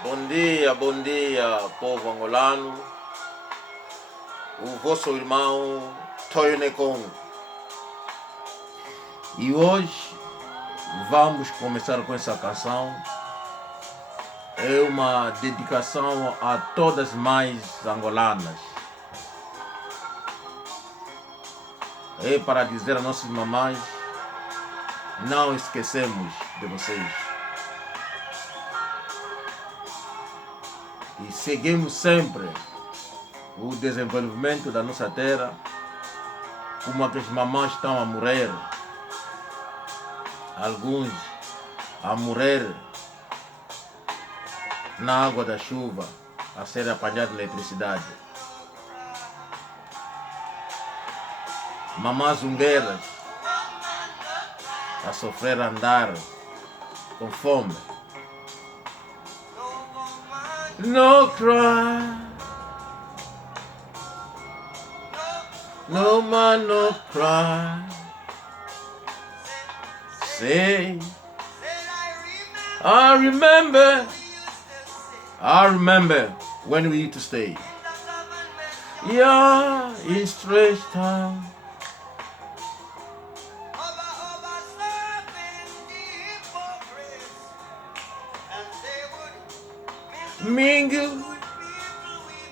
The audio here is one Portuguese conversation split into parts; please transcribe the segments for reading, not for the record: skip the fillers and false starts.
Bom dia, povo angolano. O vosso irmão Toyo Nekon. E hoje vamos começar com essa canção. É uma dedicação a todas as mães angolanas. É para dizer a nossas mamães: não esquecemos de vocês. E seguimos sempre o desenvolvimento da nossa terra, como as mamães estão a morrer, alguns a morrer na água da chuva, a ser apanhado de eletricidade. Mamães zungueiras a sofrer andar com fome. No cry, no man, no cry. Say, I remember when we used to stay. Yeah, in strange town.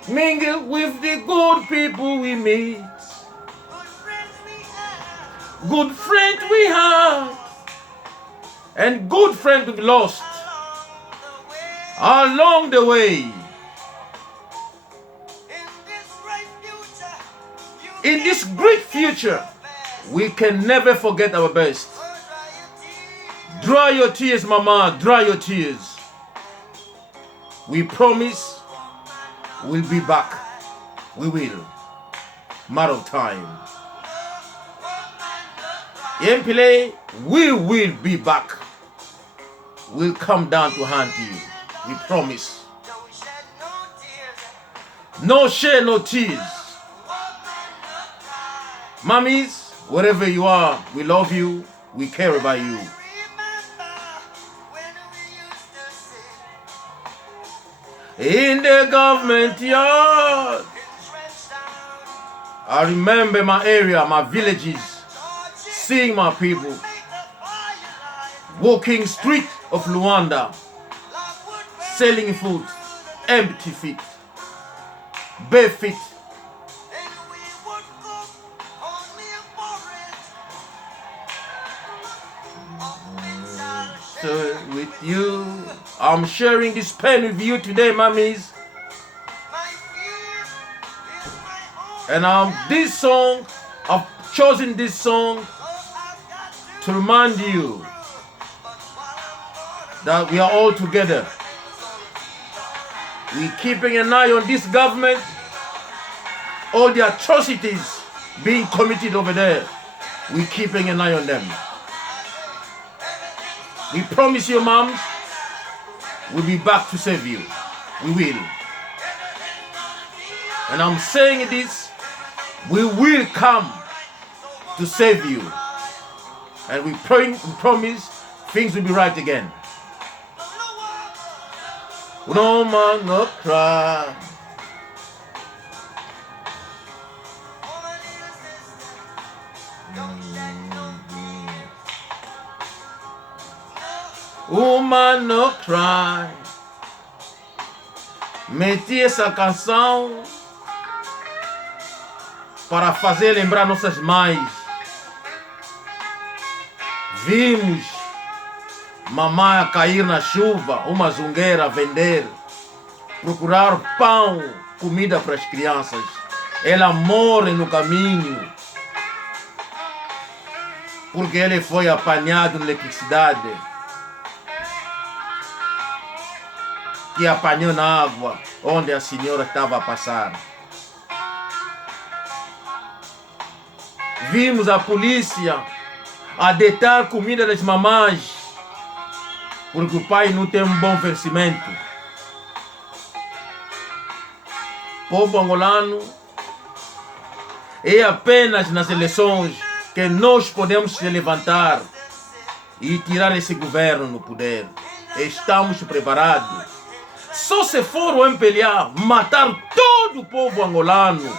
Mingle with the good people we meet. Good friend we have, and good friend we've lost along the way. In this great future, we can never forget our best. Dry your tears, mama, dry your tears. We promise we'll be back. We will. Matter of time. Yempile, we will be back. We'll come down to hunt you. We promise. No share, no tears. Mummies, wherever you are, we love you. We care about you. In the government yard, I remember my area, my villages, seeing my people walking street of Luanda, selling food, empty feet, bare feet. So with you, I'm sharing this pen with you today, mummies. And I've chosen this song to remind you that we are all together. We're keeping an eye on this government, all the atrocities being committed over there. We're keeping an eye on them. We promise you, moms, we'll be back to save you. We will. And I'm saying this, we will come to save you. And we promise things will be right again. No man, no cry. Woman, no cry. Meti essa canção para fazer lembrar nossas mães. Vimos mamãe a cair na chuva, uma zungueira a vender, procurar pão, comida para as crianças. Ela morre no caminho porque ele foi apanhado na eletricidade, que apanhou na água onde a senhora estava a passar. Vimos a polícia a deitar comida das mamães porque o pai não tem um bom vencimento. Povo angolano, é apenas nas eleições que nós podemos se levantar e tirar esse governo no poder. Estamos preparados. Só se for o MPLA matar todo o povo angolano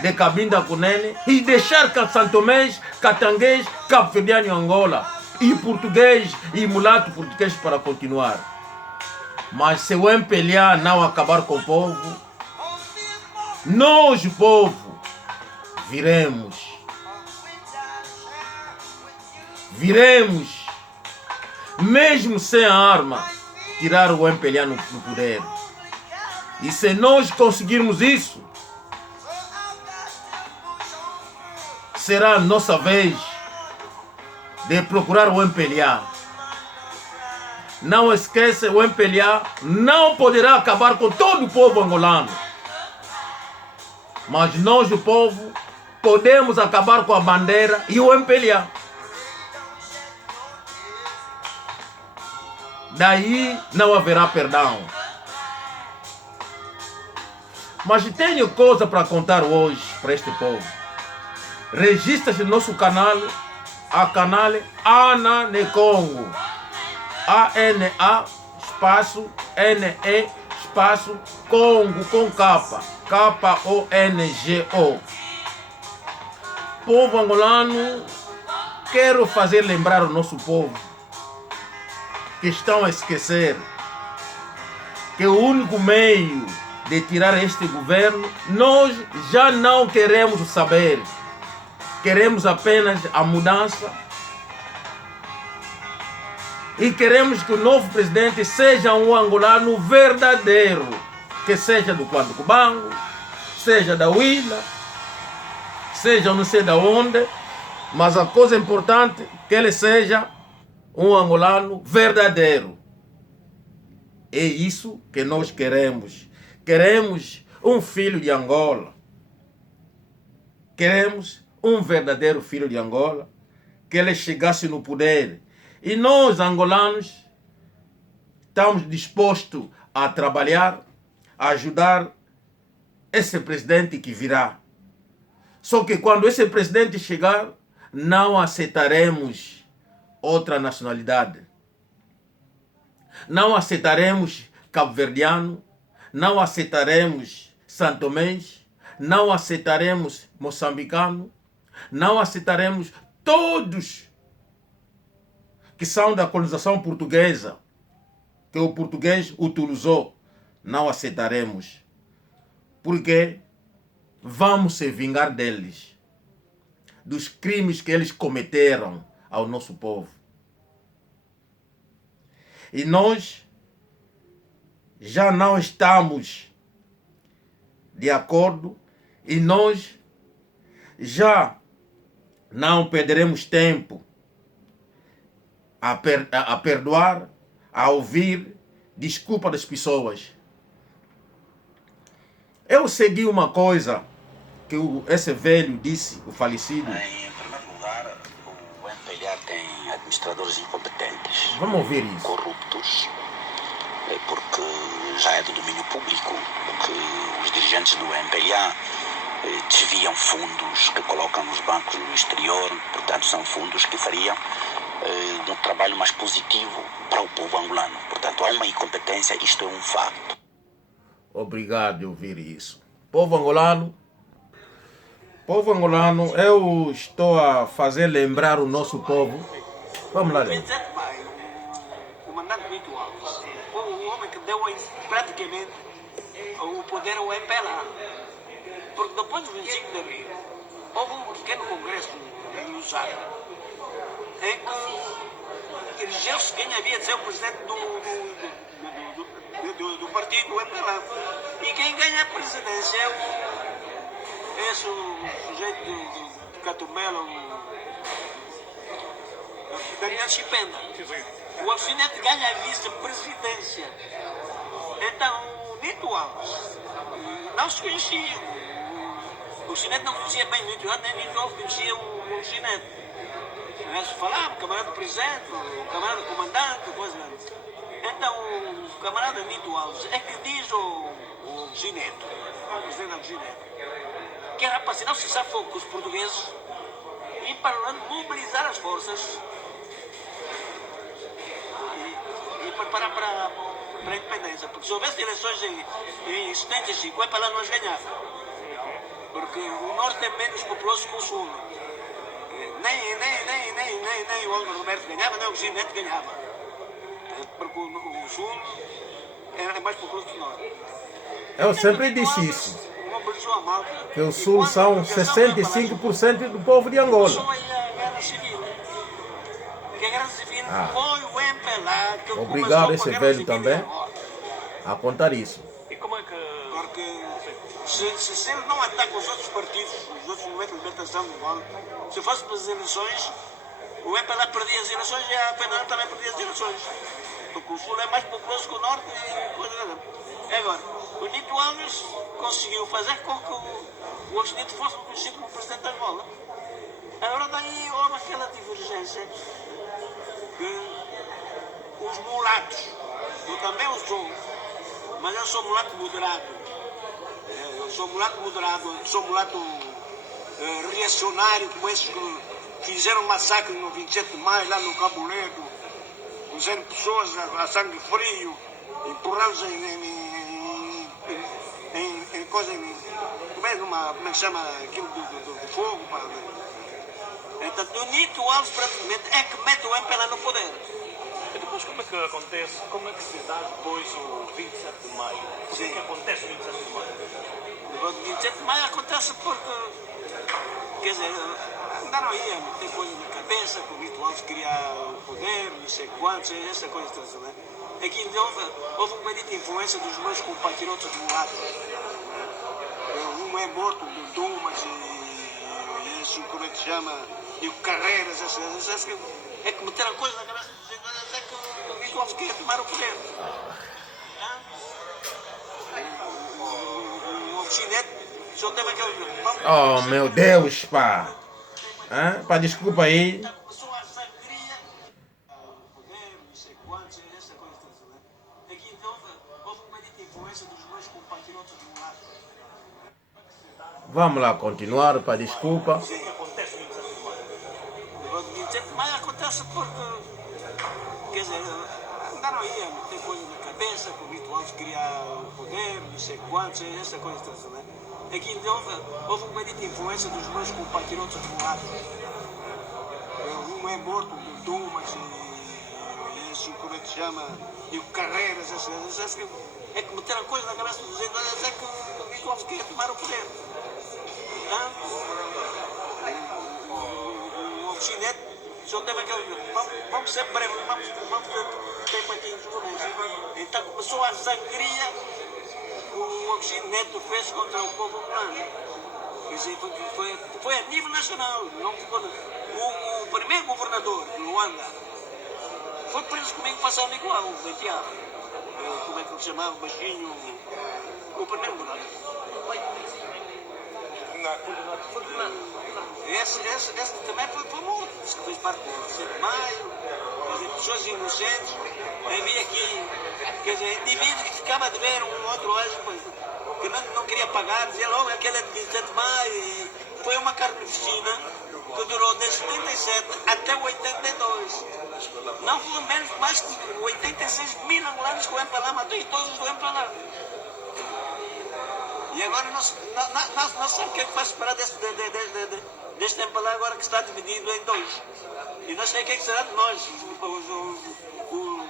de Cabinda Cunene e deixar Santomés, Catanguês, Cabo Verdeano e Angola, e português e mulato português para continuar. Mas se o MPLA não acabar com o povo, nós, o povo, viremos, mesmo sem a arma, tirar o MPLA no poder. E se nós conseguirmos isso, será a nossa vez de procurar o MPLA. Não esqueça, o MPLA não poderá acabar com todo o povo angolano. Mas nós, o povo, podemos acabar com a bandeira e o MPLA. Daí não haverá perdão. Mas tenho coisa para contar hoje para este povo. Registra-se no nosso canal, a canal Ana Nekongo. A-N-A espaço N-E espaço Congo com capa. K-O-N-G-O. Povo angolano, quero fazer lembrar o nosso povo que estão a esquecer que o único meio de tirar este governo, nós já não queremos saber. Queremos apenas a mudança e queremos que o novo presidente seja um angolano verdadeiro, que seja do Quadro Cubango, seja da Huila, seja não sei da onde, mas a coisa importante é que ele seja um angolano verdadeiro. É isso que nós queremos. Queremos um filho de Angola. Queremos um verdadeiro filho de Angola, que ele chegasse no poder. E nós, angolanos, estamos dispostos a trabalhar, a ajudar esse presidente que virá. Só que quando esse presidente chegar, não aceitaremos outra nacionalidade. Não aceitaremos cabo-verdiano, não aceitaremos santomês, não aceitaremos moçambicano, não aceitaremos todos que são da colonização portuguesa, que o português utilizou. Não aceitaremos, porque vamos se vingar deles, dos crimes que eles cometeram ao nosso povo. E nós já não estamos de acordo e nós já não perderemos tempo a perdoar, a ouvir desculpa das pessoas. Eu segui uma coisa que esse velho disse, o falecido. Em primeiro lugar, o MPLA tem administradores incompetentes. Vamos ouvir isso. Corruptos, porque já é do domínio público, porque os dirigentes do MPLA desviam fundos que colocam nos bancos no exterior, portanto são fundos que fariam um trabalho mais positivo para o povo angolano. Portanto, há uma incompetência, isto é um fato. Obrigado de ouvir isso. Povo angolano, eu estou a fazer lembrar o nosso povo. Vamos lá, Leandro. O comandante Nito Alves, o homem que deu praticamente o poder ao MPLA. Porque depois do 25 de abril, houve um pequeno congresso em Lusaka, em que elegeu-se quem havia de ser o presidente do partido, do MPLA. E quem ganha a presidência é esse sujeito de Catumelo, Daniel Chipenda. O Alfinete ganha a vice-presidência. Então, o Nito Alves não se conhecia. O Alfinete não conhecia bem o Nito Alves, nem o Nito Alves conhecia o Alfinete. Se falava, camarada presidente, o camarada comandante, coisa. Então, o camarada Nito Alves é que diz o Gineto, o presidente do Gineto, que era para assinar o cessar-fogo com os portugueses e para mobilizar as forças e preparar para a independência. presidência, porque se houvesse eleições em 75, o MPLA nós ganhava. Porque o Norte é menos populoso que o Sul. Nem o Álvaro Roberto ganhava, nem o Ginete ganhava. Porque o Sul é mais populoso que o Norte. Eu sempre disse isso, Mobilizou a malta. que o Sul são 65% do povo de Angola. Começou aí a Guerra Civil. Que a Guerra Civil foi o MPLA que Obrigado começou esse com a Guerra velho Civil também em Angola. a contar isso. E como é que. Porque se ele não ataca os outros partidos, os outros movimentos de libertação de Angola, se fosse para as eleições, o MPLA perdia as eleições e a PNL também perdia as eleições. Porque o Sul é mais populoso que o Norte e coisa nada. Agora, o Nito Alves conseguiu fazer com que o Oxinito fosse reconhecido como presidente da Angola. Agora daí houve aquela divergência que os mulatos, eu também o sou, mas eu sou mulato moderado. Eu sou mulato moderado, eu sou mulato reacionário, como esses que fizeram massacre no 27 de maio, lá no Cabo Ledo, puseram pessoas a sangue frio, empurrando-os em coisa, como é que chama aquilo do fogo, pá. Então, o Nito Alves praticamente é que mete o MPLA no poder. E depois como é que acontece? Como é que se dá depois o 27 de maio? Por que é que acontece o 27 de maio? O 27 de maio acontece porque, quer dizer, andaram aí a meter coisas na cabeça, que o Nito Alves queria o poder, não sei quantos, essa coisa toda, né? Aqui houve um bocadinho de influência dos meus compatriotas mulatos. Um é morto, o Dumas e esse, como é que se chama, e o Carreiras, essas é que meteram coisas na cabeça dos ingleses, é que o Nito Alves queria tomar o poder. O Oxinete só teve aquele... Oh meu Deus, pá! Pá, desculpa aí. Começou a sangria, o poder, não sei quantos, essa coisa toda, né? Aqui houve um bocadinho de influência dos meus compatriotas mulatos. Vamos lá continuar, pá, desculpa. O que é que acontece o 27 de maio? O 27 de maio acontece porque, quer dizer, andaram aí a meter coisas na cabeça, que o Nito Alves queria o poder, não sei quantos, essa coisa toda, né? Aqui houve um bocadinho de influência dos meus compatriotas mulatos. Um é morto, o Dumas e esse, como é que se chama, e o Carreiras, essas é que meteram coisas na cabeça dos ingleses, é que o Nito Alves queria tomar o poder. O Oxinete só teve aquele... Vamos ser breves, vamos ter tempo aqui em julho. Então começou a sangria que o Oxinete fez contra o povo humano. Quer dizer, foi a nível nacional. Não ficou, o primeiro governador de Luanda foi preso comigo passando igual, o Beitiá. Como é que ele chamava? O baixinho. O primeiro governador. Esse também foi morto, que fez parte do 27 de maio, pessoas inocentes. Havia aqui, quer dizer, indivíduos que ficavam a dever um outro hoje, que não queria pagar, dizia logo aquele é de 27 de maio. E foi uma carnificina que durou desde 77 até o 82. Não foi menos, mais de 86 mil angolanos que o MPLA matou e todos os do MPLA. E agora não sabe o que é que faz esperar deste MPLA agora que está dividido em dois. E não sei o que é que será de nós, os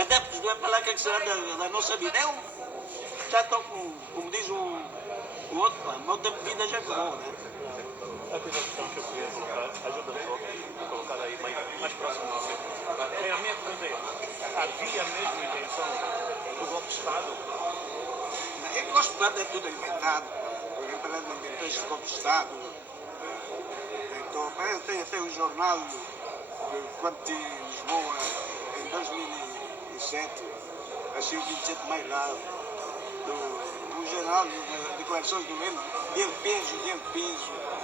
adeptos do MPLA, o que é que será da nossa vida. Eu já estou, como diz o outro, o meu tempo de vida já acabou, né? A primeira questão que eu queria colocar, ajuda-me só a colocar aí mais próximo de você. A minha pergunta é, havia mesmo intenção do golpe de Estado? Eu gosto de é tudo inventado. O MPLA inventou esse golpe de Estado. Então, eu tenho até um jornal, quando estive em Lisboa, em 2007, achei o 27 de maio lá, do jornal de declarações do Del Peso,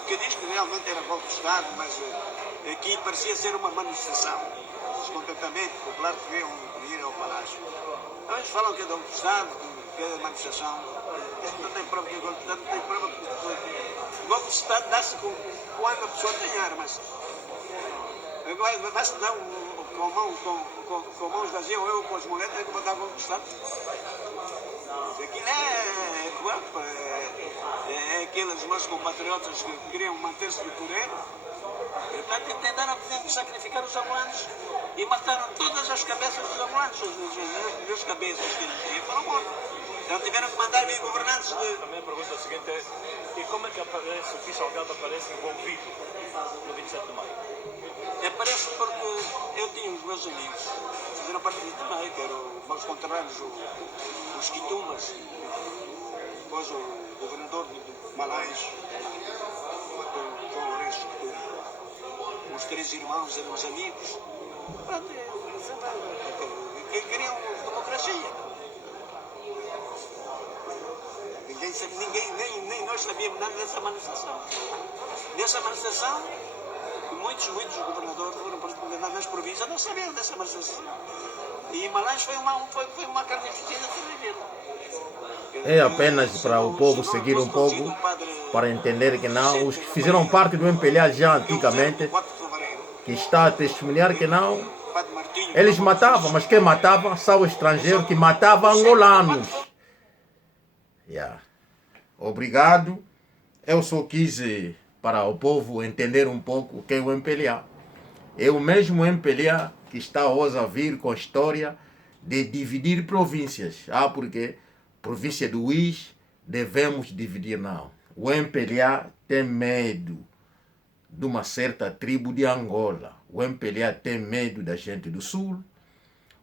que diz que realmente era golpe de Estado, mas aqui parecia ser uma manifestação. Descontentamento popular que veio ir ao Palácio. Então, eles falam que é golpe de Estado, que é manifestação. Isso não tem prova que é golpe de Estado, não tem prova que o golpe de Estado dá-se quando a pessoa tem armas. Agora, basta dar com mãos vazias, ou eu com as moletas que mandava conquistar. Aquilo é aqueles meus compatriotas que queriam manter-se no poder. Portanto, entenderam que tinham que sacrificar os angolanos e mataram todas as cabeças dos angolanos. Os cabeças que eles tinham foram mortos. Então tiveram que mandar vir governantes de... A minha pergunta é a seguinte, e como é que aparece, o Kim Salgado aparece envolvido no 27 de maio? Aparece porque eu tinha os meus amigos que fizeram parte disso também, que eram meus conterrâneos, os Quitumas, depois o governador de Malães, o João Lourenço, os três irmãos eram os amigos. Pronto, que queriam democracia. Nem nós sabíamos nada dessa manifestação. Dessa manifestação, muitos governadores foram nas províncias, não sabiam dessa manifestação. E Malães foi uma carnificina terrível. É apenas para o povo seguir um pouco, para entender que não, os que fizeram parte do MPLA já antigamente, que está a testemunhar que não, eles matavam, mas quem matava são os estrangeiros que matavam angolanos. Obrigado. Eu só quis para o povo entender um pouco o que é o MPLA. É o mesmo MPLA que está hoje a vir com a história de dividir províncias. Porque província do Uís devemos dividir, não. O MPLA tem medo de uma certa tribo de Angola. O MPLA tem medo da gente do Sul.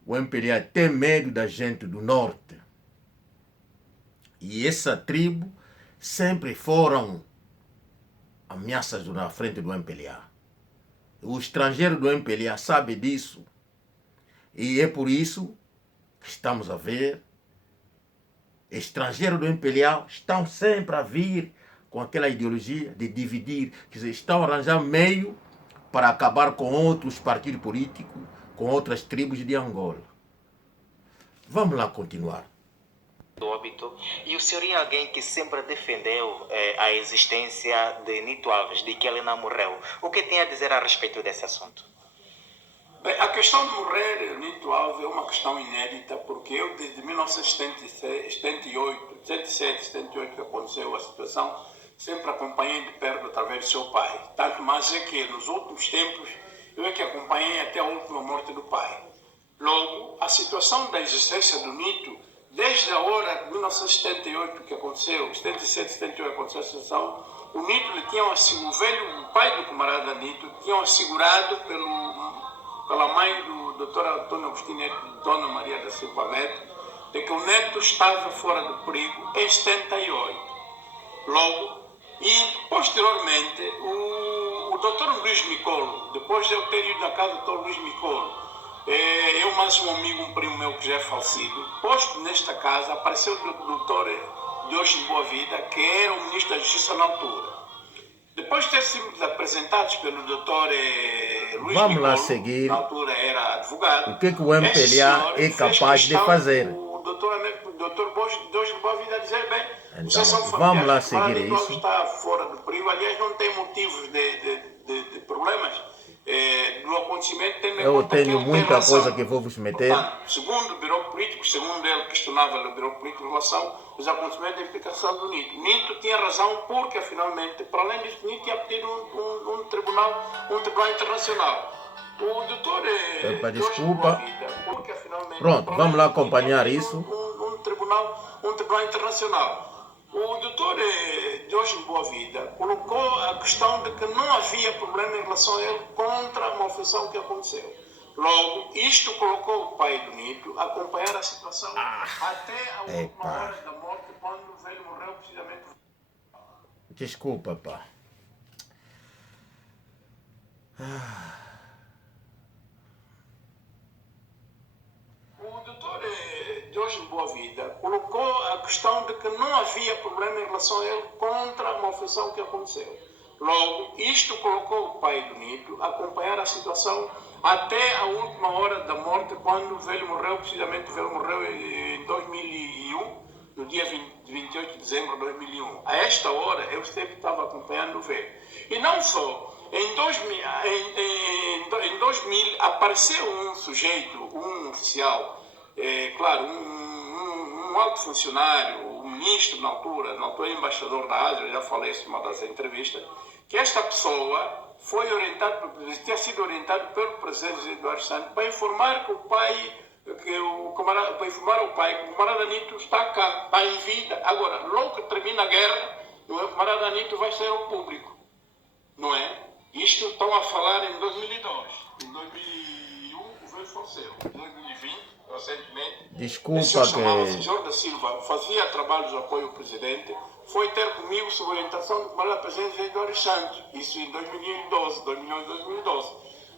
O MPLA tem medo da gente do Norte. E essa tribo sempre foram ameaças na frente do MPLA. O estrangeiro do MPLA sabe disso. E é por isso que estamos a ver estrangeiros do MPLA estão sempre a vir com aquela ideologia de dividir, quer dizer, estão a arranjar meio para acabar com outros partidos políticos, com outras tribos de Angola. Vamos lá continuar. Do óbito, e o senhor é alguém que sempre defendeu a existência de Nito Alves, de que ele não morreu. O que tem a dizer a respeito desse assunto? Bem, a questão de morrer Nito Alves é uma questão inédita, porque eu desde 1978, 77, 78 que aconteceu a situação, sempre acompanhei de perto através do seu pai. Tanto mais é que nos últimos tempos eu é que acompanhei até a última morte do pai. Logo, a situação da existência do Nito, desde a hora de 1978 que aconteceu, 77, 78 que aconteceu a situação, o Nito lhe tinham assegurado, o pai do camarada Nito, tinham assegurado pela mãe do Dr. Antônio Agostinho Neto, Dona Maria da Silva Neto, de que o Neto estava fora do perigo em 78. Logo, e posteriormente, o Dr. Luís Micolo, depois de eu ter ido à casa do Dr. Luís Micolo, eu mais um amigo, um primo meu que já é falecido, posto nesta casa, apareceu o Dr. Diógenes Boa Vida, que era o ministro da Justiça na altura. Depois de ter sido apresentados pelo Dr. Luís Vamos Micolo, lá seguir. na altura era advogado, O que o MPLA é capaz de fazer? O Dr. Diógenes Boa Vida dizer, bem, Então, vocês são vamos lá familiares, seguir o isso. está fora do perigo, aliás, não tem motivos de problemas. Do acontecimento, tendo em Eu conta que tenho ele tem muita razão. coisa que vou vos meter. Portanto, segundo o Bureau Político, segundo ele questionava o Bureau Político em relação aos acontecimentos da implicação do Nito. Nito tinha razão porque, finalmente, para além disso, Nito tinha pedido um tribunal internacional. O doutor desculpa. Pronto, vamos lá acompanhar isso. Um tribunal internacional. O doutor Diógenes Boa Vida colocou a questão de que não havia problema em relação a ele contra uma ofensão que aconteceu. Logo, isto colocou o pai do Nito a acompanhar a situação até a última hora da morte, quando o velho morreu precisamente. Desculpa, pá. O doutor Diógenes Boa Vida colocou a questão de que não havia problema em relação a ele contra uma ofensão que aconteceu. Logo, isto colocou o pai do Nito a acompanhar a situação até a última hora da morte, quando o velho morreu, precisamente o velho morreu em 2001, no dia 28 de dezembro de 2001. A esta hora, eu sempre estava acompanhando o velho. E não só, Em 2000 apareceu um sujeito, um oficial, claro, um alto funcionário, um ministro na altura embaixador da Ásia, eu já falei isso em uma das entrevistas, que esta pessoa foi orientado, tinha sido orientado pelo presidente Eduardo Santos para informar que o pai, para informar ao pai que o camarada Nito está cá, está em vida. Agora, logo que termina a guerra, o camarada Nito vai ser ao público, não é? Isto estão a falar em 2002. Em 2001 o velho faleceu. Em 2020, recentemente, Desculpa esse senhor chamava-se que... Jorge da Silva, fazia trabalhos de apoio ao presidente, foi ter comigo sob orientação do camarada presidente Eduardo Santos, isso em 2012.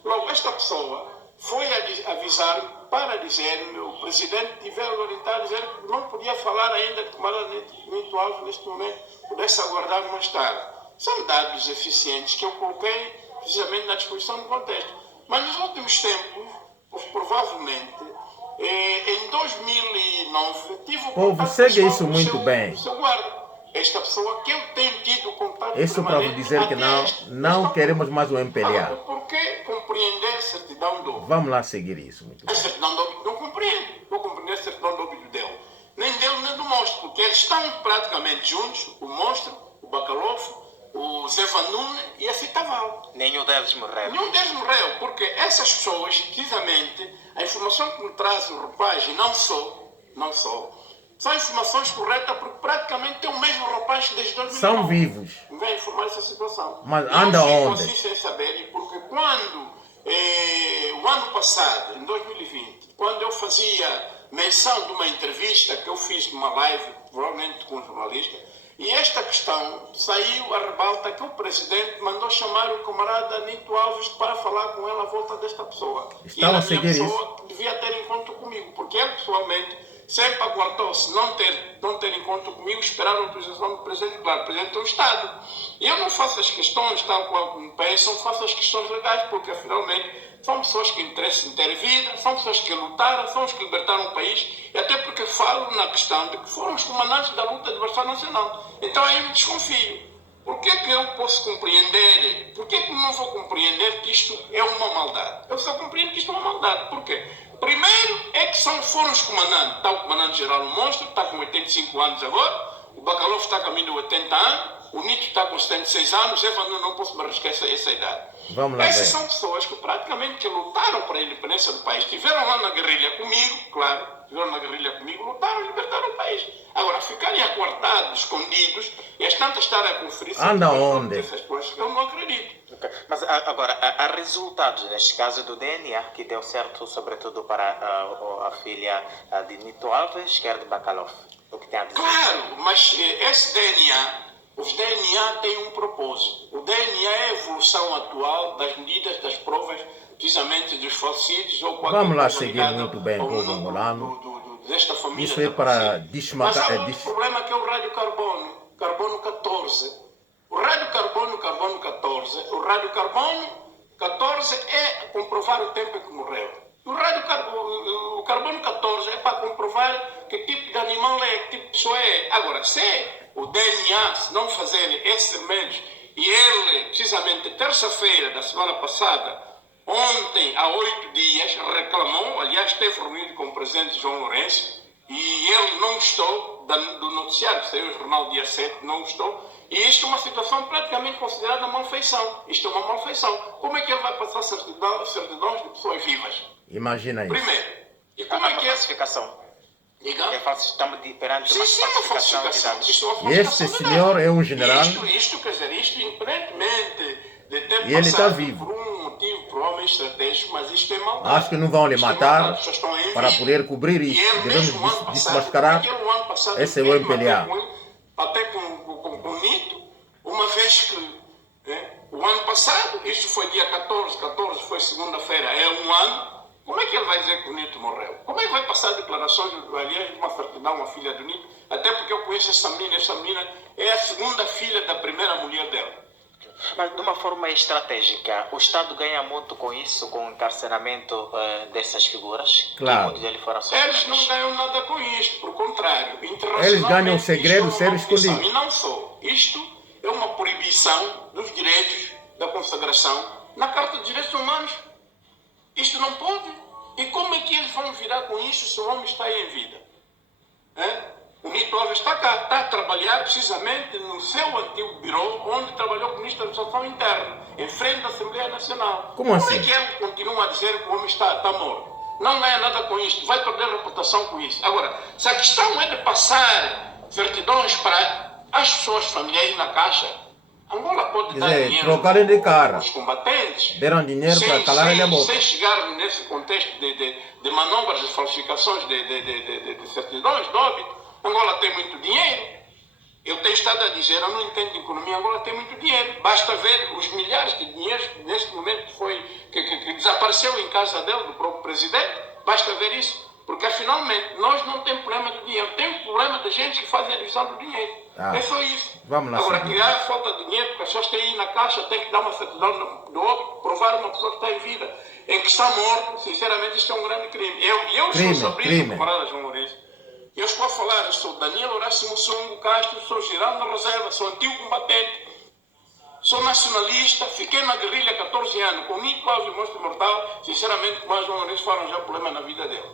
Logo, esta pessoa foi avisar-me para dizer-me, o presidente tiver orientado a dizer que não podia falar ainda de camarada Nito Alves neste momento, pudesse aguardar mais tarde. São dados eficientes que eu coloquei precisamente na disposição do contexto. Mas nos últimos tempos, provavelmente, em 2009, tive o Povo, contato segue pessoal isso do muito bem. do seu guarda. Esta pessoa que eu tenho tido contato Isso para vos dizer que não queremos mais o MPLA. Por que compreender certidão de óbito? Vamos lá seguir isso. Muito A bem. certidão de óbito não compreendo. Vou compreender a certidão de óbito dele. Nem dele, nem do monstro. Porque eles estão praticamente juntos, o monstro, o Bacalhau, o Zé Van Nunen e a Citaval. Nenhum deles morreu. Nenhum deles morreu, porque essas pessoas, precisamente, a informação que me traz o rapaz, e não só, são informações corretas, porque praticamente tem o mesmo rapaz que desde 2009. São vivos. Me vem informar essa situação. Mas E anda eu fico onde? assim sem saber, porque quando, o ano passado, em 2020, quando eu fazia menção de uma entrevista que eu fiz numa live, provavelmente com um jornalista, e esta questão saiu a rebalta que o presidente mandou chamar o camarada Nito Alves para falar com ele à volta desta pessoa. Estão a seguir e a pessoa devia ter encontro comigo, porque ele pessoalmente sempre aguardou-se não ter encontro comigo, esperar a autorização do presidente, claro, presidente do Estado. E eu não faço as questões tal qual me pensam, faço as questões legais, porque finalmente são pessoas que interessam em ter vida, são pessoas que lutaram, são os que libertaram o país, e até porque falo na questão de que foram os comandantes da luta de libertação nacional. Então aí eu me desconfio. Por que que eu posso compreender? Por que que não vou compreender que isto é uma maldade? Eu só compreendo que isto é uma maldade. Por quê? Primeiro é que foram os comandantes. Está o comandante-geral o monstro, está com 85 anos agora, o Bacalhau está a caminho de 80 anos, o Nito está com 76 anos, eu não posso me arriscar essa idade. Vamos lá ver. Essas são pessoas que praticamente que lutaram para a independência do país, estiveram lá na guerrilha comigo, claro, lutaram e libertaram o país. Agora, ficarem aquartados, escondidos, e as tantas estarem a conferir... Anda onde? Essas coisas, eu não acredito. Ok. Mas agora, há resultados, neste caso do DNA, que deu certo, sobretudo para a filha de Nito Alves, que era de Bacalhau. O que tem a dizer? Claro, mas esse DNA, os DNA têm um propósito. O DNA é a evolução atual das medidas, das provas, precisamente dos falecidos ou qualquer Vamos lá coisa seguir ligada muito bem, ao povo núcleo angolano. desta família. Isso é para desmatar... Mas há outro problema que é o radiocarbono 14. O radiocarbono 14, o radiocarbono 14 é comprovar o tempo em que morreu. O carbono 14 é para comprovar que tipo de animal é, que tipo de pessoa é. Agora, se o DNA, se não fazerem esses remédios, e ele, precisamente terça-feira da semana passada, ontem, há 8 dias, reclamou, aliás, esteve reunido com o presidente João Lourenço, e ele não gostou do noticiário que saiu no jornal dia 7, não gostou, e isto é uma situação praticamente considerada malfeição. Isto é uma malfeição. Como é que ele vai passar certidões de pessoas vivas? Imagina isso. Primeiro. E como é que é? Falsificação. Diga? Estamos perante uma Sim, uma falsificação de falsificação. dados. Isto é uma E falsificação este de senhor dados. é um general. Isto, quer dizer, isto independentemente de ter E ele está passado vivo. por um motivo provavelmente estratégico, mas isto é maldade. Acho que não vão lhe Isto é matar maldade, pessoas estão em para vida. poder cobrir E isso. ele Devemos mesmo ano passado, desmascarar. aquele ano passado, Esse é o mesmo MPLA. até com o Nito, uma vez que o ano passado, isto foi dia 14 foi segunda-feira, é um ano, como é que ele vai dizer que o Nito morreu? Como é que vai passar declarações, aliás, de uma certidão, uma filha do Nito? Até porque eu conheço essa menina é a segunda filha da primeira mulher dela. Mas de uma forma estratégica, o Estado ganha muito com isso, com o encarceramento dessas figuras? Claro. Que muitos deles foram Eles não assassinados. ganham nada com isto, por contrário. Eles ganham o internacionalmente, segredo isto ser é uma proibição. escondido. E não só. Isto é uma proibição dos direitos da consagração na Carta de Direitos Humanos. Isto não pode. E como é que eles vão virar com isso se o homem está aí em vida? O Nito Alves está cá, está a trabalhar precisamente no seu antigo birô, onde trabalhou como ministro da Administração Interna, em frente da Assembleia Nacional. Como assim? É que ele continua a dizer que o homem está morto? Não ganha nada com isto, vai perder reputação com isso. Agora, se a questão é de passar certidões para as pessoas familiares na Caixa, Angola pode dar dinheiro trocarem de cara. aos combatentes. Deram dinheiro para calarem a boca. Sem chegar nesse contexto de manobras de falsificações de certidões de óbito, Angola tem muito dinheiro. Eu tenho estado a dizer, eu não entendo de economia, Angola tem muito dinheiro. Basta ver os milhares de dinheiros que neste momento que desapareceu em casa dele, do próprio presidente. Basta ver isso. Porque, finalmente, nós não temos problema do dinheiro. Temos problema de gente que faz a divisão do dinheiro. É só isso. Vamos lá. Agora, criar falta de dinheiro, porque as pessoas têm que ir na Caixa, tem que dar uma certidão do óbito, provar uma pessoa que está em vida. Em que está morto, sinceramente, isto é um grande crime. Eu sou Sabrina, camarada João Lourenço. Eu estou a falar, eu sou Daniel Horácio Mussungo Castro, sou Giraldo da Reserva, sou antigo combatente, sou nacionalista, fiquei na guerrilha há 14 anos, com Nito Alves e Monstro Mortal, sinceramente, como João Lourenço foi arranjar problema na vida dele.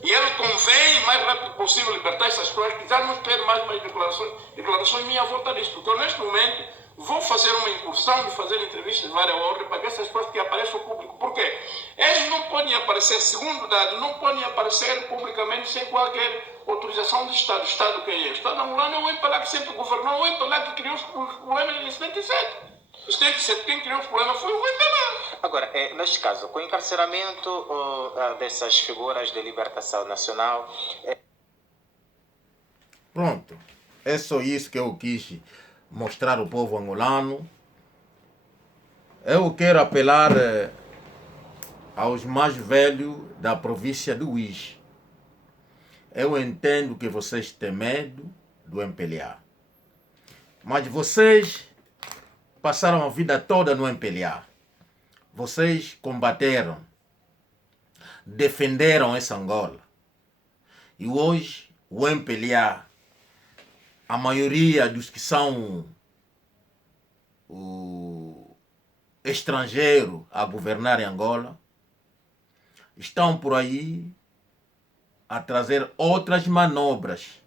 E ele convém, o mais rápido possível, libertar essas pessoas, que já não quero mais declarações minha volta disso, porque eu, neste momento, vou fazer uma incursão de fazer entrevistas de várias ordens para que essas pessoas que apareçam ao público. Por quê? Eles não podem aparecer, segundo dados, não podem aparecer publicamente sem qualquer autorização do Estado. O Estado quem é? O Estado angolano é o MPLA que sempre governou, o MPLA que criou os problemas em 77. Em 77, quem criou os problemas foi o MPLA. Agora, neste caso, com o encarceramento dessas figuras de libertação nacional... Pronto. É só isso que eu quis mostrar ao povo angolano. Eu quero apelar aos mais velhos da província do Uís. Eu entendo que vocês têm medo do MPLA. Mas vocês passaram a vida toda no MPLA. Vocês combateram, defenderam essa Angola. E hoje o MPLA, a maioria dos que são estrangeiros a governar em Angola, estão por aí a trazer outras manobras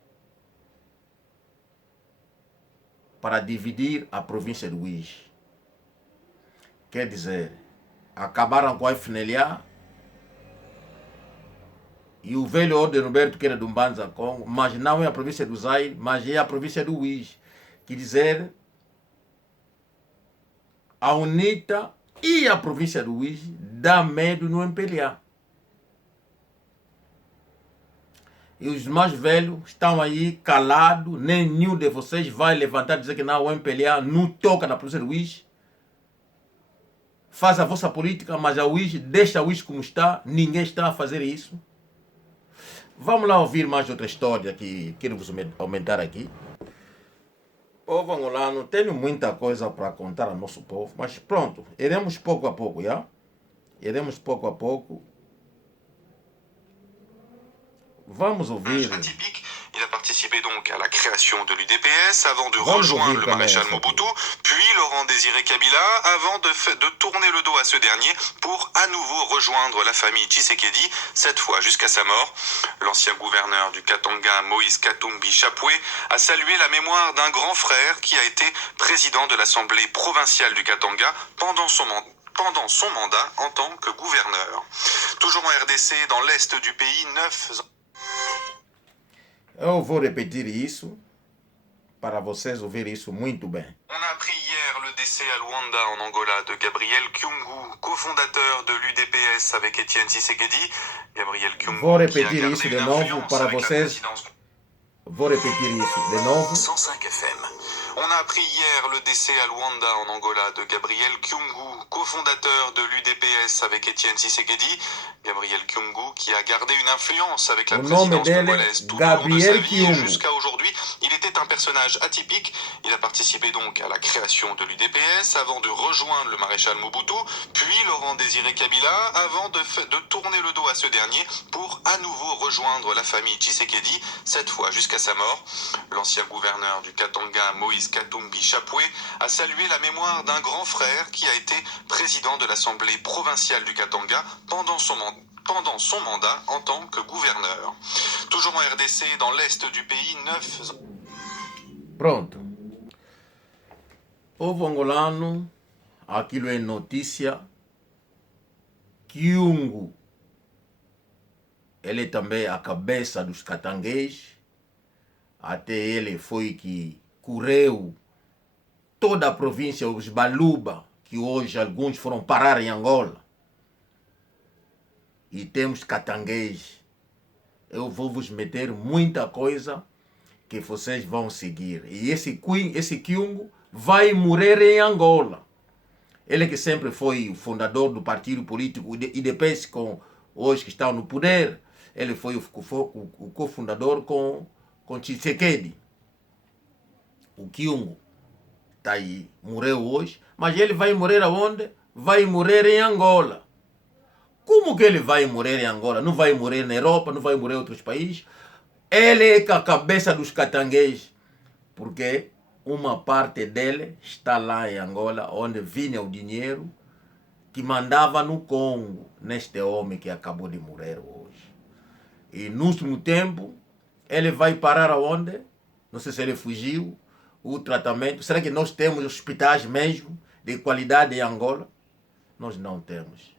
para dividir a província do Uís. Quer dizer, acabaram com a FNLA e o velho Ordem Roberto, que era do Mbanza Congo, mas não é a província do Zaire, mas é a província do Uís. Quer dizer, a UNITA e a província do Uís dá medo no MPLA. E os mais velhos estão aí calados, nenhum de vocês vai levantar e dizer que não, o MPLA não toca na província do Uís. Faz a vossa política, mas a Uís, deixa a Uís como está, ninguém está a fazer isso. Vamos lá ouvir mais outra história que quero vos aumentar aqui. Povo angolano, tenho muita coisa para contar ao nosso povo, mas pronto, iremos pouco a pouco, já? Iremos pouco a pouco. Vamos ouvir. Il a participé donc à la création de l'UDPS avant de rejoindre le maréchal Mobutu, puis Laurent Désiré Kabila, avant de tourner le dos à ce dernier pour à nouveau rejoindre la famille Tshisekedi, cette fois jusqu'à sa mort. L'ancien gouverneur du Katanga, Moïse Katumbi Chapwe, a salué la mémoire d'un grand frère qui a été président de l'Assemblée provinciale du Katanga pendant son mandat en tant que gouverneur. Toujours en RDC, dans l'est du pays, 9 ans. Eu vou repetir isso para vocês ouvirem isso muito bem. On a appris hier le décès à Luanda, en Angola, de Gabriel Kyungu, cofondateur de l'UDPS avec Étienne Tshisekedi. Gabriel Kyungu, vou qui a repetir gardé isso de une novo influence para avec la vocês. présidence. Vou repetir isso de novo. 105 FM. On a appris hier le décès à Luanda, en Angola, de Gabriel Kyungu, cofondateur de l'UDPS avec Étienne Tshisekedi. Gabriel Kyungu, qui a gardé une influence avec la O nome présidence dele congolaise tout au long de Gabriel sa vie et Kyungu. jusqu'à aujourd'hui, Il était un personnage atypique, il a participé donc à la création de l'UDPS avant de rejoindre le maréchal Mobutu, puis Laurent Désiré Kabila avant de tourner le dos à ce dernier pour à nouveau rejoindre la famille Tshisekedi, cette fois jusqu'à sa mort. L'ancien gouverneur du Katanga, Moïse Katumbi Chapwe, a salué la mémoire d'un grand frère qui a été président de l'Assemblée provinciale du Katanga pendant son mandat en tant que gouverneur. Toujours en RDC, dans l'est du pays, 9... Pronto. Povo angolano, aquilo é notícia. Kyungu, ele também é a cabeça dos catanguês. Até ele foi que correu toda a província, os Baluba, que hoje alguns foram parar em Angola. E temos catanguês. Eu vou vos meter muita coisa que vocês vão seguir. E esse Kyungu vai morrer em Angola. Ele que sempre foi o fundador do partido político UDPS, com hoje que estão no poder. Ele foi o cofundador com Tshisekedi. O Kyungu está aí, morreu hoje. Mas ele vai morrer aonde? Vai morrer em Angola. Como que ele vai morrer em Angola? Não vai morrer na Europa, não vai morrer em outros países. Ele é a cabeça dos catanguês, porque uma parte dele está lá em Angola, onde vinha o dinheiro que mandava no Congo, neste homem que acabou de morrer hoje. E no último tempo, ele vai parar aonde? Não sei se ele fugiu, o tratamento. Será que nós temos hospitais mesmo de qualidade em Angola? Nós não temos.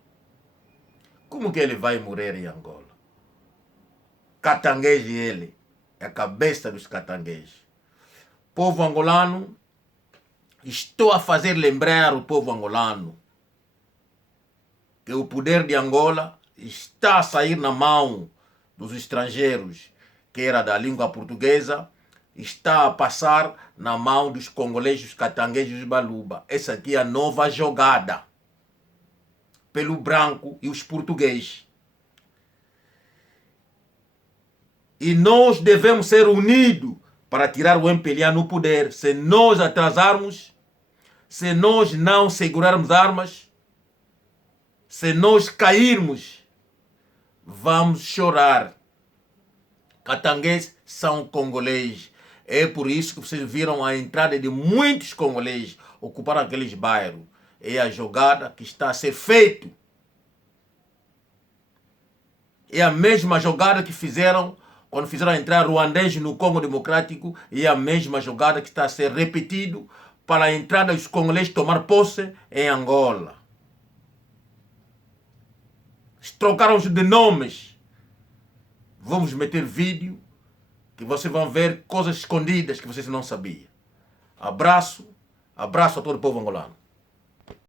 Como que ele vai morrer em Angola? Catanguês ele, é a cabeça dos catanguês. Povo angolano, estou a fazer lembrar o povo angolano que o poder de Angola está a sair na mão dos estrangeiros, que era da língua portuguesa, está a passar na mão dos congoleses, dos catangueses e dos baluba. Essa aqui é a nova jogada pelo branco e os portugueses. E nós devemos ser unidos para tirar o MPLA no poder. Se nós atrasarmos, se nós não segurarmos armas, se nós cairmos, vamos chorar. Catangueses são congoleses. É por isso que vocês viram a entrada de muitos congoleses ocupar aqueles bairros. É a jogada que está a ser feita. É a mesma jogada que fizeram quando fizeram entrar ruandeses no Congo Democrático. É a mesma jogada que está a ser repetido para a entrada dos congoleses tomar posse em Angola. Trocaram-se de nomes. Vamos meter vídeo que vocês vão ver coisas escondidas que vocês não sabiam. Abraço a todo o povo angolano.